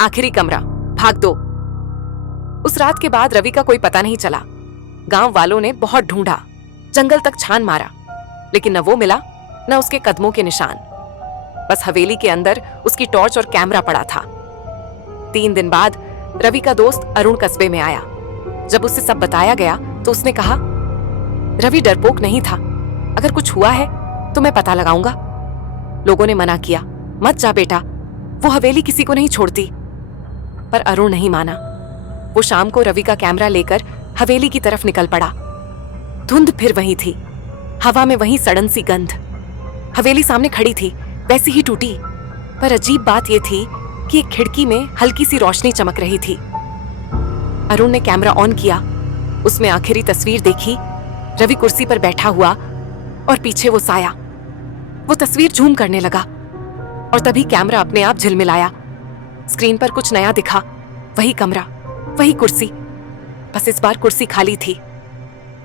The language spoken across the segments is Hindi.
आखिरी कमरा, भाग 2। उस रात के बाद रवि का कोई पता नहीं चला। गांव वालों ने बहुत ढूंढा, जंगल तक छान मारा, लेकिन न वो मिला न उसके कदमों के निशान। बस हवेली के अंदर उसकी टॉर्च और कैमरा पड़ा था। 3 दिन बाद रवि का दोस्त अरुण कस्बे में आया। जब उससे सब बताया गया तो उसने कहा, रवि डरपोक नहीं था, अगर कुछ हुआ है तो मैं पता लगाऊंगा। लोगों ने मना किया, मत जा बेटा, वो हवेली किसी को नहीं छोड़ती। पर अरुण नहीं माना। वो शाम को रवि का कैमरा लेकर हवेली की तरफ निकल पड़ा। धुंध फिर वही थी, हवा में वही सड़न सी गंध। हवेली सामने खड़ी थी, वैसी ही टूटी, पर अजीब बात यह थी कि एक खिड़की में हल्की सी रोशनी चमक रही थी। अरुण ने कैमरा ऑन किया, उसमें आखिरी तस्वीर देखी, रवि कुर्सी पर बैठा हुआ और पीछे वो साया। वो तस्वीर झूम करने लगा और तभी कैमरा अपने आप झिलमिलाया। स्क्रीन पर कुछ नया दिखा, वही कमरा, वही कुर्सी, बस इस बार कुर्सी खाली थी।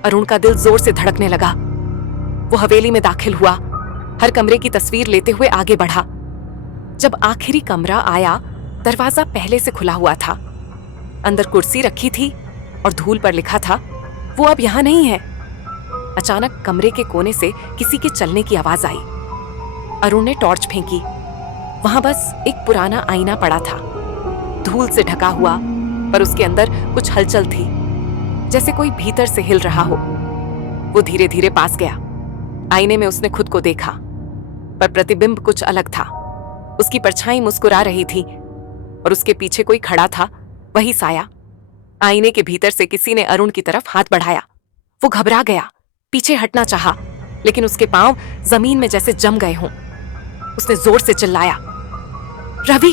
अरुण का दिल जोर से धड़कने लगा। वो हवेली में दाखिल हुआ, हर कमरे की तस्वीर लेते हुए आगे बढ़ा। जब आखिरी कमरा आया, दरवाजा पहले से खुला हुआ था। अंदर कुर्सी रखी थी और धूल पर लिखा था, वो अब यहां नहीं है। अचानक कमरे के कोने से किसी के चलने की आवाज आई। अरुण ने टॉर्च फेंकी। वहां बस एक पुराना आईना पड़ा था, धूल से ढका हुआ, पर उसके अंदर कुछ हलचल थी, जैसे कोई भीतर से हिल रहा हो। वो धीरे धीरे पास गया। आईने में उसने खुद को देखा, पर प्रतिबिंब कुछ अलग था। उसकी परछाई मुस्कुरा रही थी और उसके पीछे कोई खड़ा था, वही साया। आईने के भीतर से किसी ने अरुण की तरफ हाथ बढ़ाया। वो घबरा गया, पीछे हटना चाहा, लेकिन उसके पांव जमीन में जैसे जम गए हों। उसने जोर से चिल्लाया, रवि!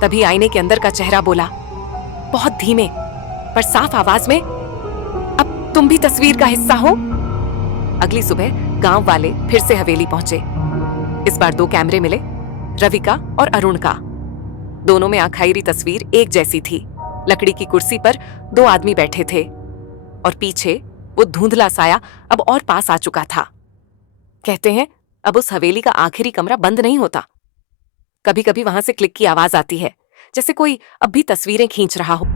तभी आईने के अंदर का चेहरा बोला, बहुत धीमे पर साफ आवाज में, अब तुम भी तस्वीर का हिस्सा हो। अगली सुबह गांव वाले फिर से हवेली पहुंचे। इस बार 2 कैमरे मिले, रवि का और अरुण का। दोनों में आखिरी तस्वीर एक जैसी थी। लकड़ी की कुर्सी पर 2 आदमी बैठे थे और पीछे वो धुंधला साया अब और पास आ चुका था। कहते हैं, अब उस हवेली का आखिरी कमरा बंद नहीं होता। कभी कभी वहां से क्लिक की आवाज आती है, जैसे कोई अब भी तस्वीरें खींच रहा हो।